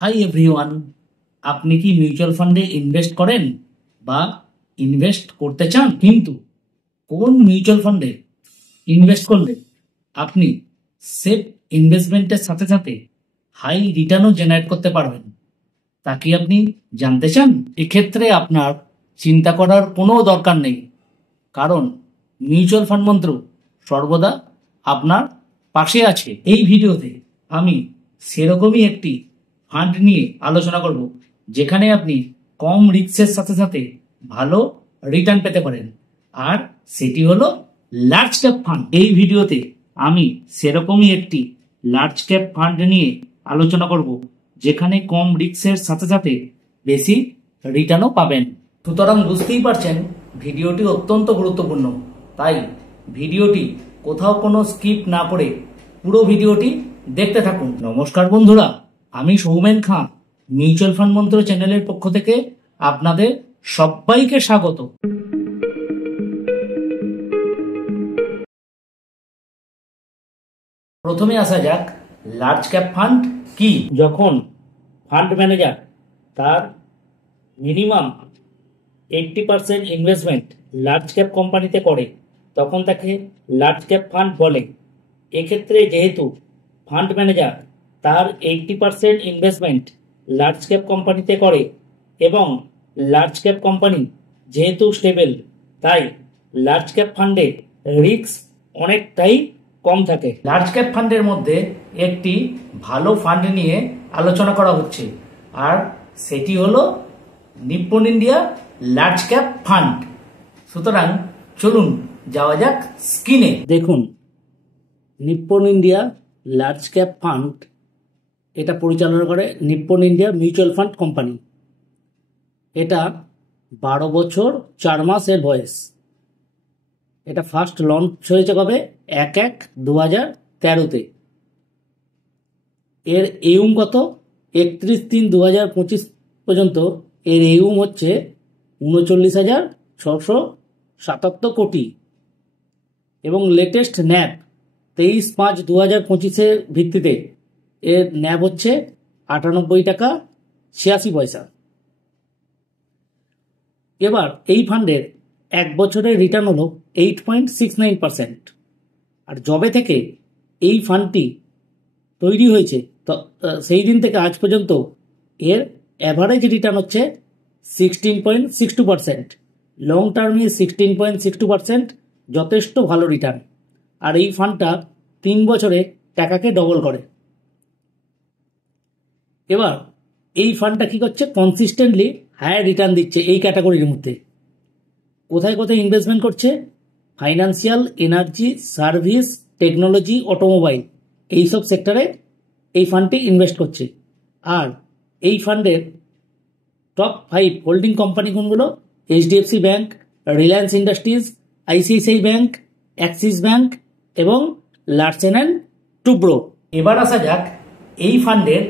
Hi everyone, আপনি কি mutual ফান্ডে ইনভেস্ট করেন বা ইনভেস্ট করতে চান? কিন্তু কোন মিউচুয়াল ফান্ডে ইনভেস্ট করলে আপনি সেফ ইনভেস্টমেন্টের সাথে সাথে হাই রিটার্নও জেনারেট করতে পারবেন, তা কি আপনি জানতে চান? এক্ষেত্রে আপনার চিন্তা করার কোনো দরকার নেই, কারণ মিউচুয়াল ফান্ড মন্ত্র সর্বদা আপনার পাশে আছে। এই ভিডিওতে আমি সেরকমই একটি ফান্ড নিয়ে আলোচনা করব, যেখানে আপনি কম রিস্কের সাথে সাথে ভালো রিটার্ন পেতে পারেন, আর সেটি হলো লার্জ ক্যাপ ফান্ড। এই ভিডিওতে আমি সেরকমই একটি লার্জ ক্যাপ ফান্ড নিয়ে আলোচনা করব, যেখানে কম রিস্কের সাথে সাথে বেশি রিটার্নও পাবেন। সুতরাং বুঝতেই পারছেন ভিডিওটি অত্যন্ত গুরুত্বপূর্ণ, তাই ভিডিওটি কোথাও কোনো স্কিপ না করে পুরো ভিডিওটি দেখতে থাকুন। নমস্কার বন্ধুরা, আমি সৌমেন খাঁ, মিউচুয়াল ফান্ড মন্ত্র চ্যানেলের পক্ষ থেকে আপনাদের সবাইকে স্বাগত। প্রথমে আসা যাক লার্জ ক্যাপ ফান্ড কি। যখন ফান্ড ম্যানেজার তার মিনিমাম 80% ইনভেস্টমেন্ট লার্জ ক্যাপ কোম্পানিতে করে, তখন তাকে লার্জ ক্যাপ ফান্ড বলে। এক্ষেত্রে যেহেতু ফান্ড ম্যানেজার তার 80% ইনভেস্টমেন্ট লার্জ ক্যাপ কোম্পানিতে করে এবং লার্জ ক্যাপ কোম্পানি যেহেতু স্টেবল, তাই লার্জ ক্যাপ ফান্ডে রিস্ক অনেকটাই কম থাকে। লার্জ ক্যাপ ফান্ডের মধ্যে একটি ভালো ফান্ড নিয়ে আলোচনা করা হচ্ছে, আর সেটি হলো Nippon India large cap fund. সুতরাং চলুন যাওয়া যাক স্ক্রিনে। দেখুন, Nippon India large cap fund এটা পরিচালনা করে Nippon India mutual fund company. এটা 12 বছর 4 মাস এর বয়স। এটা ফার্স্ট লঞ্চ হয়েছে কবে? 1/1/2013-তে। এর এউম কত? 31/3/2025 পর্যন্ত এর এউম হচ্ছে 39,677 কোটি এবং লেটেস্ট ন্যাব 23/5/2025-এর ভিত্তিতে এর ন্যাব হচ্ছে 98 টাকা 86 পয়সা। এবার এই ফান্ডের 1 বছরের রিটার্ন হলো 8.69%। আর যবে থেকে এই ফান্ডটি তৈরি হয়েছে সেই দিন থেকে আজ পর্যন্ত এর অ্যাভারেজ রিটার্ন হচ্ছে 16.62%। লং টার্মে 16.62% যথেষ্ট ভালো রিটার্ন। আর এই ফান্ডটা 3 বছরে টাকাকে ডবল করে। এবার এই ফান্ডটা কি করছে? কনসিস্টেন্টলি হায়ার রিটার্ন দিচ্ছে এই ক্যাটাগরির মধ্যে। কোথায় কোথায় ইনভেস্টমেন্ট করছে? Financial, energy, service, technology, automobile, এইসব সেক্টরে এই ফান্ডটি ইনভেস্ট করছে। আর এই ফান্ডের টপ 5 হোল্ডিং কোম্পানি কোনগুলো? HDFC bank, Reliance industries, ICICI bank, Axis bank এবং লার্সেন অ্যান্ড টুব্রো। এবার আসা যাক এই ফান্ডের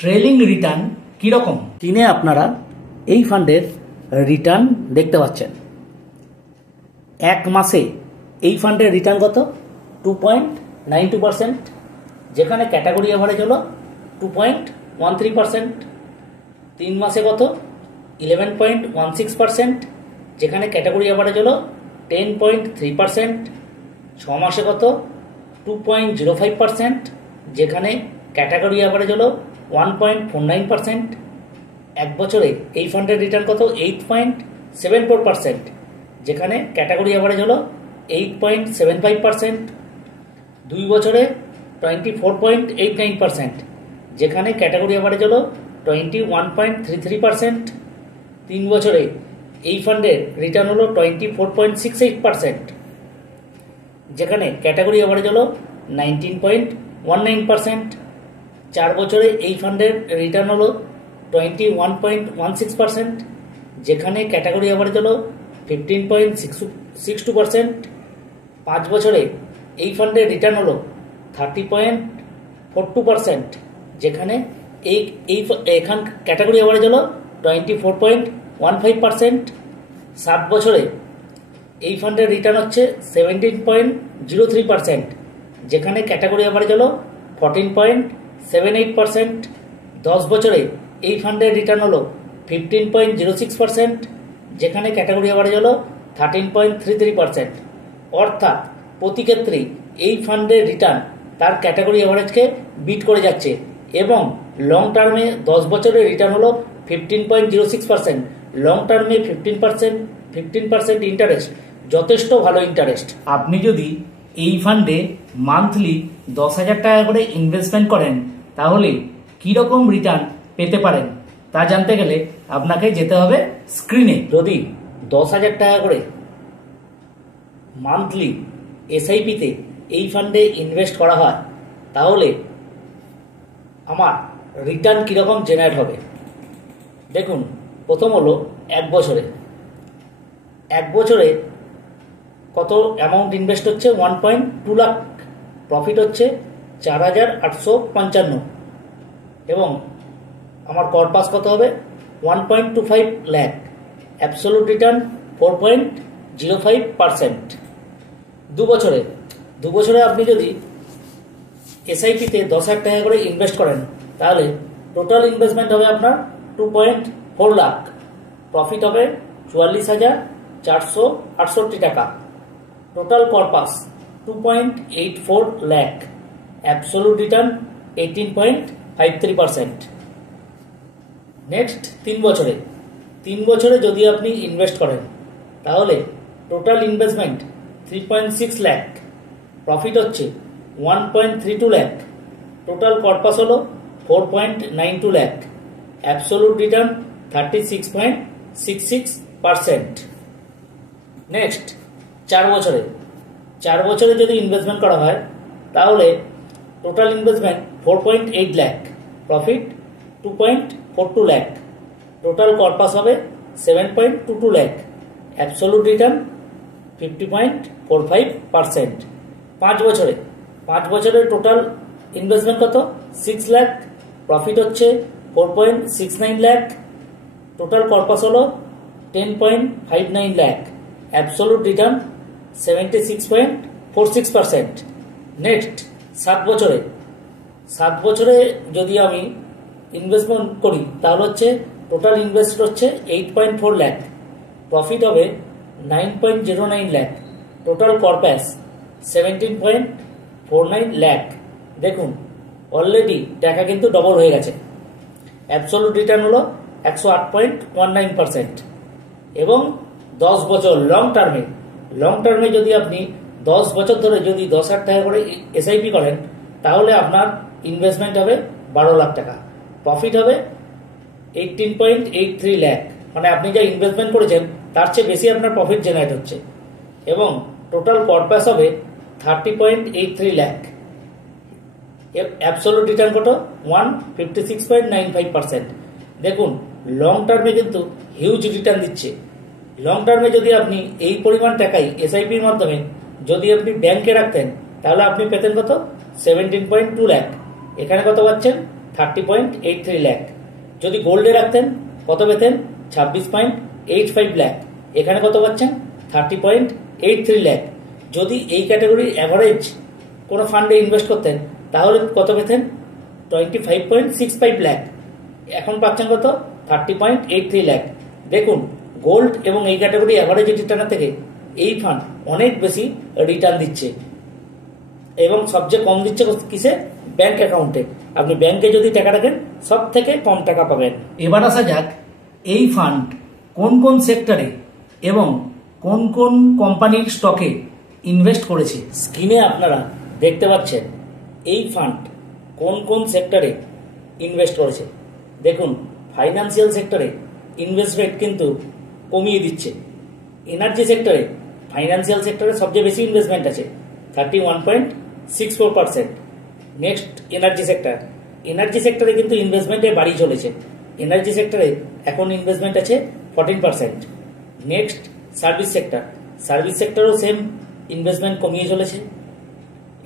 ট্রেলিং রিটার্ন কিরকম। দিনে আপনারা এই ফান্ডের রিটার্ন দেখতে পাচ্ছেন। 1 মাসে এই ফান্ডের রিটার্ন কত? 2.92%, যেখানে ক্যাটাগরি অ্যাভারেজ হলো 2.13%। 3 মাসে কত? 11.16%, যেখানে ক্যাটাগরি অ্যাভারেজ হলো 10.3%। 6 মাসে কত? 2.05%, যেখানে ক্যাটাগরি অ্যাভারেজ হলো 1.49%। 1 বছরে এই ফান্ডের রিটার্ন কত? 8.74%, যেখানে ক্যাটাগরি অ্যাভারেজ হলো 8.75%। 2 বছরে 24.89%, যেখানে ক্যাটাগরি অ্যাভারেজ হলো 21.33%। 3 বছরে এই ফান্ডের রিটার্ন হলো 24.68%, যেখানে ক্যাটাগরি অ্যাভারেজ হলো 19.19%। 4 বছরে এই ফান্ডের রিটার্ন হলো 21.16%, যেখানে ক্যাটাগরি অ্যাভারেজ হলো 15.62%। 5 বছরে এই ফান্ডের রিটার্ন হলো 30.42%, যেখানে এখান ক্যাটাগরি অ্যাভারেজ হলো 24.15%। 7 বছরে এই ফান্ডের রিটার্ন হচ্ছে 17.03%, যেখানে ক্যাটাগরি অ্যাভারেজ হলো 14.78%। 10 বছরে এই ফান্ডের রিটার্ন হলো 15.06%, যেখানে ক্যাটাগরি অ্যাভারেজ হলো 13.33%। অর্থাৎ প্রতি ক্ষেত্রেই এই ফান্ডের রিটার্ন তার ক্যাটাগরি অ্যাভারেজকে বিট করে যাচ্ছে এবং লং টার্মে 10 বছরের রিটার্ন হলো 15.06%। লং টার্মে 15% ইন্টারেস্ট যথেষ্ট ভালো ইন্টারেস্ট। আপনি যদি এই ফান্ডে মান্থলি 10,000 টাকা করে ইনভেস্টমেন্ট করেন তাহলে কীরকম রিটার্ন পেতে পারেন তা জানতে গেলে আপনাকে যেতে হবে স্ক্রিনে। যদি 10,000 টাকা করে মান্থলি এসআইপিতে এই ফান্ডে ইনভেস্ট করা হয় তাহলে আমার রিটার্ন কীরকম জেনারেট হবে দেখুন। প্রথম হলো 1 বছরে কত অ্যামাউন্ট ইনভেস্ট হচ্ছে, 1.2 লাখ। প্রফিট হচ্ছে 4,855 এবং আমার কর্পাস কত হবে 1.25 লাখ। Absolute return 4.05%। 2 বছরে আপনি যদি এসআইপিতে 10,000 টাকা করে ইনভেস্ট করেন তাহলে টোটাল ইনভেস্টমেন্ট হবে আপনার 2.4 লাখ। প্রফিট হবে 44,468 টাকা। Total corpus 2.84 lakh. Absolute return 18.53%। Next 3 বছরে যদি আপনি ইনভেস্ট করেন তাহলে টোটাল ইনভেস্টমেন্ট 3.6 লাখ। প্রফিট হচ্ছে 1.32 লাখ। টোটাল কর্পাস হলো 4.92 লাখ। Absolute return 36.66%। নেক্সট 4 বছরে যদি ইনভেস্টমেন্ট করা হয় তাহলে total investment 4.8 lakh. Profit 2.42 lakh. Total corpus হবে 7.22 লাখ। Absolute return 50.45%। 5 বছরে টোটাল ইনভেস্টমেন্ট কত 6 লাখ। প্রফিট হচ্ছে 4.69 লাখ। টোটাল কর্পাস হলো 10.59 লাখ। Absolute return 76.46%। নেক্সট 7 বছরে যদি আমি ইনভেস্টমেন্ট করি তাহলে হচ্ছে টোটাল ইনভেস্ট হচ্ছে 8.4 লাখ। প্রফিট হবে 9.09 লাখ। Total corpus 17.49 lakh. দেখুন অলরেডি টাকা কিন্তু ডবল হয়ে গেছে। অ্যাবসোলুট রিটার্ন হলো 108.19%। এবং 10 বছর লং টার্মে যদি আপনি 10 বছর ধরে যদি 10,000 টাকা করে এসআইপি করেন তাহলে আপনার ইনভেস্টমেন্ট হবে 12 লাখ টাকা। প্রফিট হবে 18.83 লাখ। মানে আপনি যা ইনভেস্টমেন্ট করেছেন তার চেয়ে বেশি আপনার প্রফিট জেনারেট হচ্ছে। এবং টোটাল কর্পাস হবে 30.83 লাখ। অ্যাবসোলুট রিটার্ন কত 156.95%। দেখুন লং টার্মে কিন্তু হিউজ রিটার্ন দিচ্ছে। লং টার্মে যদি আপনি এই পরিমাণ টাকাই এসআইপির মাধ্যমে যদি আপনি ব্যাংকে রাখতেন তাহলে আপনি পেতেন কত 17.2 লাখ। এখানে কত পাচ্ছেন 30.83 লাখ। যদি গোল্ডে রাখতেন কত পেতেন 26.85 লাখ। এখানে কত পাচ্ছেন 30.83 লাখ। যদি এই ক্যাটাগরির অ্যাভারেজ কোনো ফান্ডে ইনভেস্ট করতেন তাহলে কত পেতেন 25.65 লাখ। এখন পাচ্ছেন কত 30.83 লাখ। দেখুন গোল্ড এবং এই ক্যাটাগরি অ্যাভারেজ রিটার্নের থেকে এই ফান্ড অনেক বেশি রিটার্ন দিচ্ছে এবং সবচেয়ে কম দিচ্ছে কিসে ব্যাংক অ্যাকাউন্টে। আপনি ব্যাংকে যদি টাকা রাখেন সব থেকে কম টাকা পাবেন। এবার আসা যাক এই ফান্ড কোন কোন সেক্টরে এবং কোন কোন কোম্পানির স্টকে ইনভেস্ট করেছে। স্ক্রিনে আপনারা দেখতে পাচ্ছেন এই ফান্ড কোন কোন সেক্টরে ইনভেস্ট করেছে। দেখুন ফাইন্যান্সিয়াল সেক্টরে ইনভেস্টমেন্ট কিন্তু কমিয়ে দিচ্ছে। এনার্জি সেক্টরে ফাইন্যান্সিয়াল সেক্টরে সবচেয়ে বেশি ইনভেস্টমেন্ট আছে 31.64%। নেক্সট এনার্জি সেক্টরে কিন্তু ইনভেস্টমেন্টে বাড়িয়ে চলেছে। এনার্জি সেক্টরে এখন ইনভেস্টমেন্ট আছে 14%। নেক্সট সার্ভিস সেক্টরও সেম ইনভেস্টমেন্ট কমিয়ে চলেছে।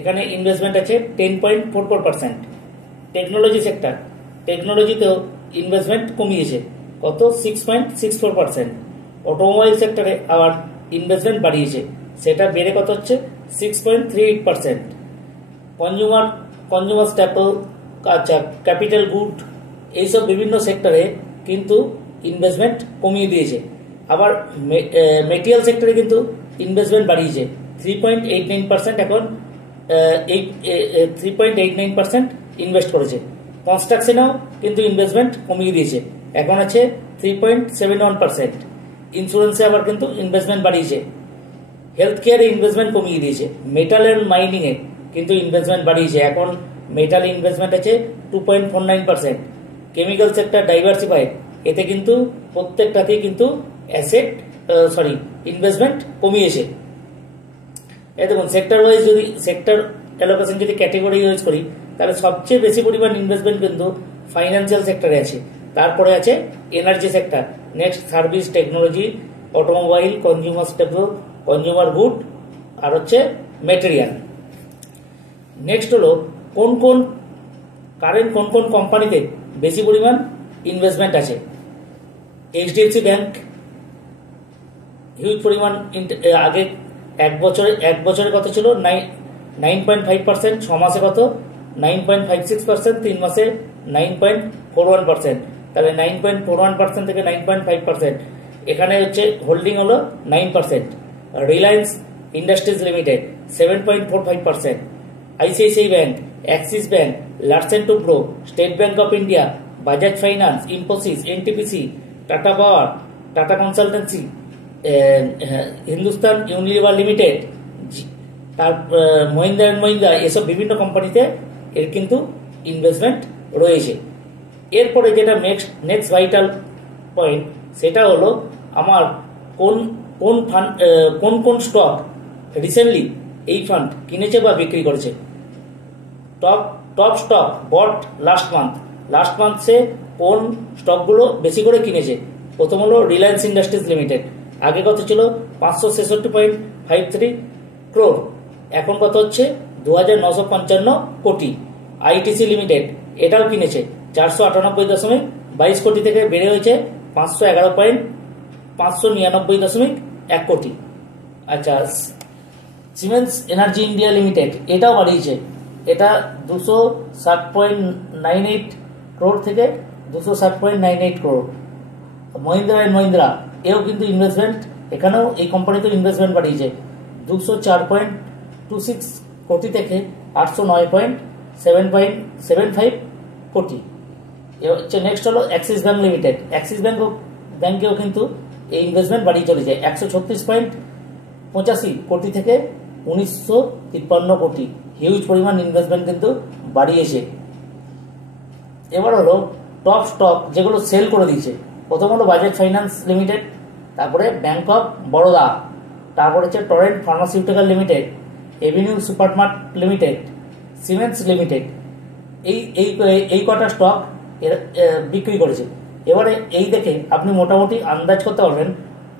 এখানে ইনভেস্টমেন্ট আছে 10.44%। টেকনোলজিতেও ইনভেস্টমেন্ট কমিয়েছে কত 6.64%। অটোমোবাইল সেক্টরে আবার ইনভেস্টমেন্ট বাড়িয়েছে, সেটা বেড়ে কত হচ্ছে 6.38%। কনজিউমার স্ট্যাপল, আচ্ছা ক্যাপিটাল গুড এইসব বিভিন্ন সেক্টরে কিন্তু ইনভেস্টমেন্ট কমিয়ে দিয়েছে। আবার মেটেরিয়াল সেক্টরে কিন্তু ইনভেস্টমেন্ট বাড়িয়েছে 3.89%, এখন 3.89% ইনভেস্ট করেছে। কনস্ট্রাকশনেও কিন্তু ইনভেস্টমেন্ট কমিয়ে দিয়েছে, এখন আছে 3.71%। ইন্স্যুরেন্সে আবার কিন্তু ইনভেস্টমেন্ট বাড়িয়েছে। হেলথ কেয়ারে ইনভেস্টমেন্ট কমিয়ে দিয়েছে। মেটাল অ্যান্ড মাইনিংয়ে কিন্তু ইনভেস্টমেন্ট বাড়িয়েছে, এখন মেটাল ইনভেস্টমেন্ট আছে 2.49%। কেমিক্যাল সেক্টর ডাইভার্সিফাইড, এতে কিন্তু প্রত্যেকটাতেই কিন্তু ইনভেস্টমেন্ট কমিয়েছে। এই দেখুন সেক্টর ওয়াইজ যদি সেক্টর অ্যালোকেশন যদি ক্যাটেগরি ওয়াইজ করি, তাহলে সবচেয়ে বেশি পরিমাণ ইনভেস্টমেন্ট কিন্তু ফাইন্যান্সিয়াল সেক্টরে আছে, তারপরে আছে energy sector, next service, technology, automobile, consumer stable, consumer good, আর হচ্ছে মেটেরিয়াল। নেক্সট হলো কোন কোন কোম্পানিতে বেশি পরিমাণ ইনভেস্টমেন্ট আছে। এইচডিএফসি ব্যাংক হিউজ পরিমাণ, আগে এক বছরে কত ছিল 9.5%, 6 মাসে কত 9.56%, 3 মাসে 9.41%। তাহলে 9.41% থেকে 9.5%, এখানে হচ্ছে হোল্ডিং হলো 9%। Reliance industries limited 7.45%, ICICI bank, Axis bank, Larsen Toubro, state bank of India, Bajaj finance, Infosys, NTPC, tata power, tata consultancy, Hindustan Unilever limited, Mahindra and Mahindra, এসব বিভিন্ন কোম্পানিতে এর কিন্তু ইনভেস্টমেন্ট রয়েছে। এরপরে যেটা নেক্সট ভাইটাল পয়েন্ট, সেটা হলো আমার কোন স্টক রিসেন্টলি এই ফান্ড কিনেছে বা বিক্রি করেছে। টপ স্টক বট লাস্ট মান্থে কোন স্টকগুলো বেশি করে কিনেছে। প্রথম হলো রিলায়েন্স ইন্ডাস্ট্রিজ লিমিটেড, আগে কত ছিল 566.53 ক্রোড়, এখন কত হচ্ছে 2955 কোটি। আইটিসি লিমিটেড এটাও কিনেছে 498.22 কোটি থেকে বেড়ে হয়েছে 599.1 কোটি। আচ্ছা, সিমেন্স এনার্জি ইন্ডিয়া লিমিটেড এটাও বাড়িয়েছে, এটা 207.98 ক্রোড় থেকে 207.98 ক্রোড়। মহিন্দ্রা অ্যান্ড মহিন্দ্রা এও কিন্তু ইনভেস্টমেন্ট, এখানেও এই কোম্পানিতে ইনভেস্টমেন্ট বাড়িয়েছে 204.26 কোটি থেকে 809.75 কোটি। হচ্ছে নেক্সট হলো অ্যাক্সিস ব্যাংক লিমিটেড, অ্যাক্সিস ব্যাংকেও কিন্তু এই ইনভেস্টমেন্ট বাড়িয়ে চলেছে 136.85 কোটি থেকে 1953 কোটি। হিউজ পরিমাণ ইনভেস্টমেন্ট কিন্তু বাড়িয়েছে। এবার হলো টপ স্টক যেগুলো সেল করে দিয়েছে। প্রথম হলো বাজাজ ফাইন্যান্স লিমিটেড, তারপরে ব্যাংক অফ বরোদা, তারপর হচ্ছে torrent pharmaceutical limited, Avenue supermart limited, cements limited. এই কটা স্টক বিক্রি করেছে। এবারে এই দেখে আপনি মোটামুটি আন্দাজ করতে পারবেন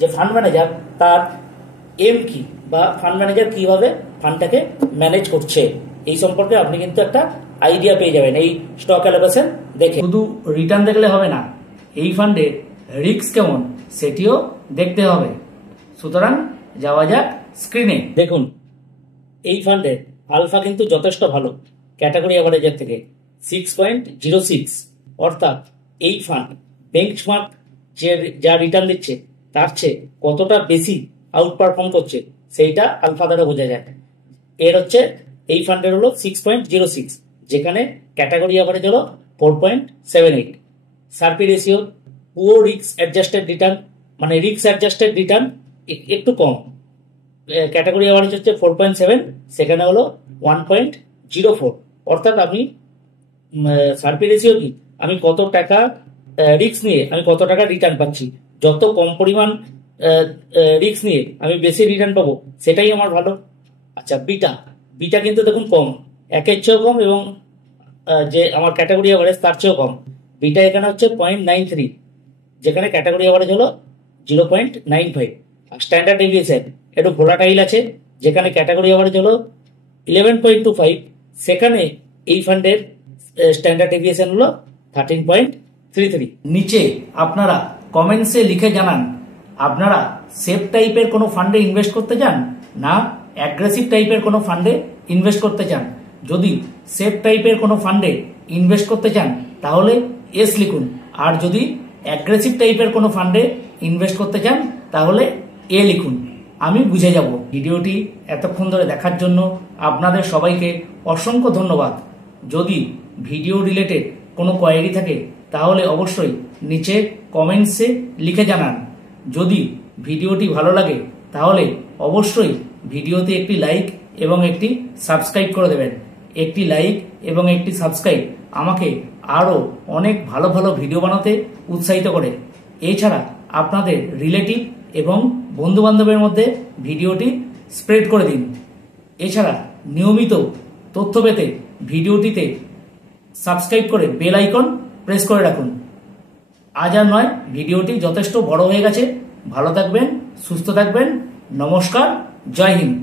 যে ফান্ড ম্যানেজার তার এম কি, বা ফান্ড ম্যানেজার কিভাবে ফান্ডটাকে ম্যানেজ করছে, এই সম্পর্কে আপনি কিন্তু একটা আইডিয়া পেয়ে যাবেন এই স্টক অ্যালোকেশন দেখে। শুধু রিটার্ন দেখলে হবে না, এই ফান্ডে রিস্ক কেমন সেটিও দেখতে হবে। সুতরাং যাওয়া যাক স্ক্রিনে। দেখুন এই ফান্ডের আলফা কিন্তু যথেষ্ট ভালো, ক্যাটাগরি অ্যাভারেজের থেকে 6.06, অর্থাৎ এই ফান্ড বেঞ্চমার্ক যা রিটার্ন দিচ্ছে তার চেয়ে কতটা বেশি আউট পারফর্ম করছে সেইটা আলফা দ্বারা বোঝা যায়। এর হচ্ছে এই ফান্ডের হলো 6.06, যেখানে ক্যাটাগরি অ্যাভারেজ হলো 4.78। সার্পি রেশিও পুরো রিস্ক অ্যাডজাস্টেড রিটার্ন, মানে রিস্ক অ্যাডজাস্টেড রিটার্ন একটু কম। ক্যাটাগরি অ্যাভারেজ হচ্ছে 4.7, সেখানে হলো 1.04। অর্থাৎ আপনি সার্পি রেশিও কি, আমি কত টাকা রিস্ক নিয়ে আমি কত টাকা রিটার্ন পাচ্ছি, যত কম পরিমাণ রিস্ক নিয়ে আমি বেশি রিটার্ন পাবো সেটাই আমার ভালো। আচ্ছা, বিটা কিন্তু দেখুন কম, একের চেয়েও কম, এবং যে আমার ক্যাটাগরি অ্যাভারেজ তার চেয়েও কম। বিটা এখানে হচ্ছে 0.93, যেখানে ক্যাটাগরি অ্যাভারেজ হলো 0.95। আর স্ট্যান্ডার্ড ডেভিয়েশন একটু ভোলাটাইল আছে, যেখানে ক্যাটাগরি অ্যাভারেজ হলো 11.25, সেখানে এই ফান্ডের স্ট্যান্ডার্ড ডেভিয়েশন হলো 13.33। নিচে আপনারা কমেন্টসে লিখে জানান আপনারা সেফ টাইপের কোনো ফান্ডে ইনভেস্ট করতে চান না অ্যাগ্রেসিভ টাইপের কোনো ফান্ডে ইনভেস্ট করতে চান। যদি সেফ টাইপের কোনো ফান্ডে ইনভেস্ট করতে চান তাহলে এস লিখুন। আর যদি অ্যাগ্রেসিভ টাইপের কোনো ফান্ডে ইনভেস্ট করতে চান তাহলে এ লিখুন, আমি বুঝে যাব। ভিডিওটি এতক্ষণ ধরে দেখার জন্য আপনাদের সবাইকে অসংখ্য ধন্যবাদ। যদি ভিডিও রিলেটেড কোনো কোয়েরি থাকে তাহলে অবশ্যই নিচে কমেন্টসে লিখে জানান। যদি ভিডিওটি ভালো লাগে তাহলে অবশ্যই ভিডিওতে একটি লাইক এবং একটি সাবস্ক্রাইব করে দেবেন। একটি লাইক এবং একটি সাবস্ক্রাইব আমাকে আরও অনেক ভালো ভালো ভিডিও বানাতে উৎসাহিত করে। এছাড়া আপনাদের রিলেটিভ এবং বন্ধু বান্ধবের মধ্যে ভিডিওটি স্প্রেড করে দিন। এছাড়া নিয়মিত তথ্য পেতে ভিডিওটিতে সাবস্ক্রাইব করে বেল আইকন প্রেস করে রাখুন। আজ আর নয়, ভিডিওটি যথেষ্ট বড় হয়ে গেছে। ভালো থাকবেন, সুস্থ থাকবেন। নমস্কার, জয় হিন্দ।